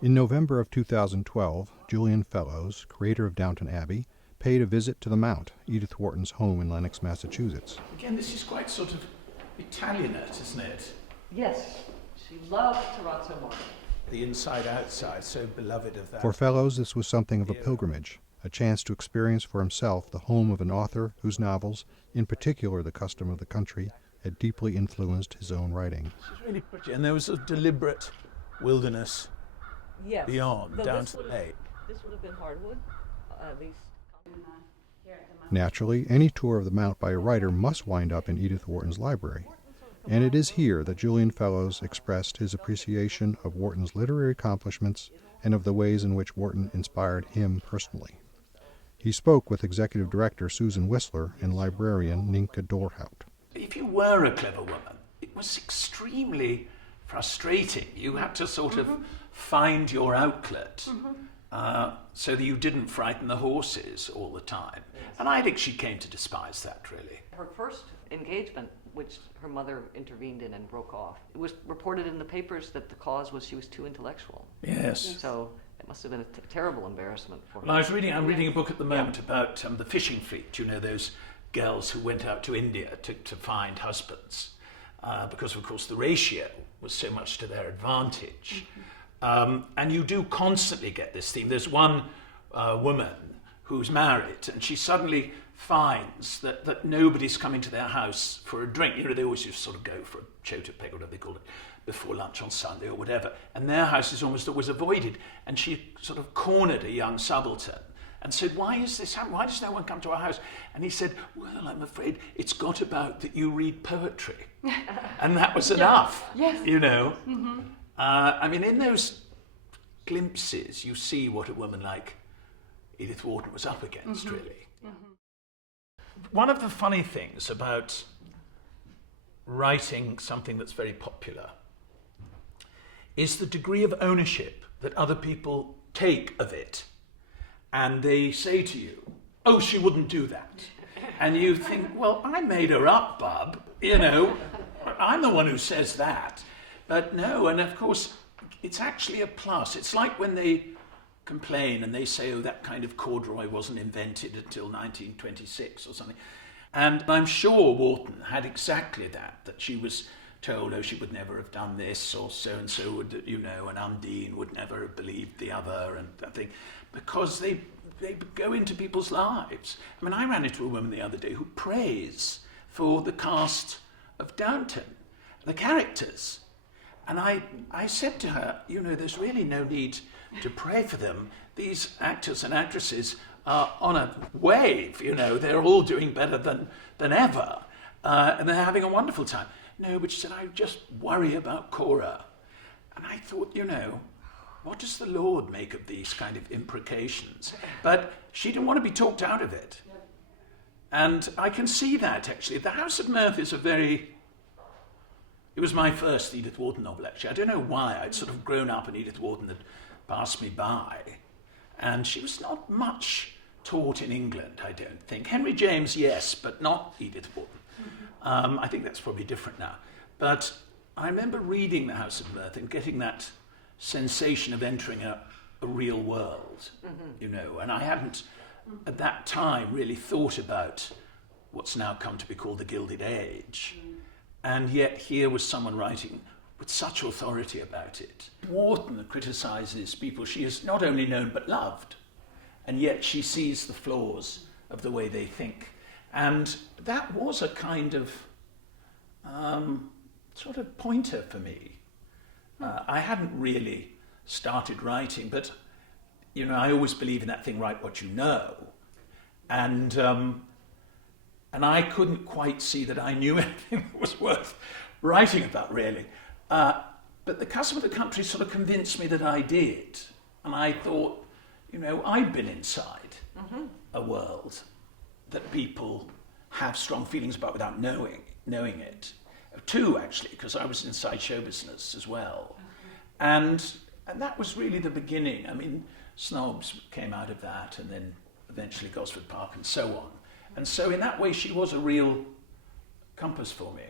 In November of 2012, Julian Fellows, creator of Downton Abbey, paid a visit to the Mount, Edith Wharton's home in Lenox, Massachusetts. Again, this is quite sort of Italianate, isn't it? Yes, she loved terrazzo marble. The inside-outside, so beloved of that. For Fellows, this was something of a pilgrimage, a chance to experience for himself the home of an author whose novels, in particular The Custom of the Country, had deeply influenced his own writing. She's really pretty, and there was a deliberate wilderness beyond, down to the lake. This would have been hardwood, these. Naturally, any tour of the Mount by a writer must wind up in Edith Wharton's library, and it is here that Julian Fellows expressed his appreciation of Wharton's literary accomplishments and of the ways in which Wharton inspired him personally. He spoke with Executive Director Susan Whistler and librarian Ninka Dorhout. If you were a clever woman, it was extremely frustrating. You had to sort of find your outlet so that you didn't frighten the horses all the time. And I think she came to despise that, really. Her first engagement, which her mother intervened in and broke off, it was reported in the papers that the cause was she was too intellectual. Yes. So it must have been a terrible embarrassment for her. Well, I'm reading a book at the moment about the fishing fleet, you know, those girls who went out to India to find husbands, because, of course, the ratio was so much to their advantage. And you do constantly get this theme. There's one woman who's married, and she suddenly finds that nobody's coming to their house for a drink. You know, they always used to sort of go for a chota peg, whatever they called it, before lunch on Sunday or whatever. And their house is almost always avoided. And she sort of cornered a young subaltern and said, why is this happening? Why does no one come to our house? And he said, well, I'm afraid it's got about that you read poetry. And that was enough, you know. I mean, in those glimpses, you see what a woman like Edith Wharton was up against, really. One of the funny things about writing something that's very popular is the degree of ownership that other people take of it. And they say to you, oh, she wouldn't do that. And you think, well, I made her up, bub, you know. I'm the one who says that. But no, and of course, it's actually a plus. It's like when they complain and they say, oh, that kind of corduroy wasn't invented until 1926 or something. And I'm sure Wharton had exactly that she was told, oh, she would never have done this, or so-and-so would, you know, and Undine would never have believed the other, and that thing, because they go into people's lives. I mean, I ran into a woman the other day who prays for the cast of Downton, the characters. And I said to her, you know, there's really no need to pray for them. These actors and actresses are on a wave, you know, they're all doing better than ever, and they're having a wonderful time. No, but she said, I just worry about Cora. And I thought, you know, what does the Lord make of these kind of imprecations? But she didn't want to be talked out of it. And I can see that, actually. The House of Mirth is it was my first Edith Wharton novel, actually. I don't know why. I'd sort of grown up and Edith Wharton had passed me by. And she was not much taught in England, I don't think. Henry James, yes, but not Edith Wharton. I think that's probably different now. But I remember reading The House of Mirth and getting that sensation of entering a real world, you know. And I hadn't, at that time, really thought about what's now come to be called the Gilded Age. And yet here was someone writing with such authority about it. Wharton criticises people she has not only known but loved, and yet she sees the flaws of the way they think. And that was a kind of sort of pointer for me. I hadn't really started writing, but, you know, I always believe in that thing, write what you know. And I couldn't quite see that I knew anything that was worth writing about, really. But The Custom of the Country sort of convinced me that I did. And I thought, you know, I'd been inside a world that people have strong feelings about without knowing it. Two, actually, because I was inside show business as well. And that was really the beginning. I mean, Snobs came out of that, and then eventually Gosford Park and so on. And so in that way, she was a real compass for me.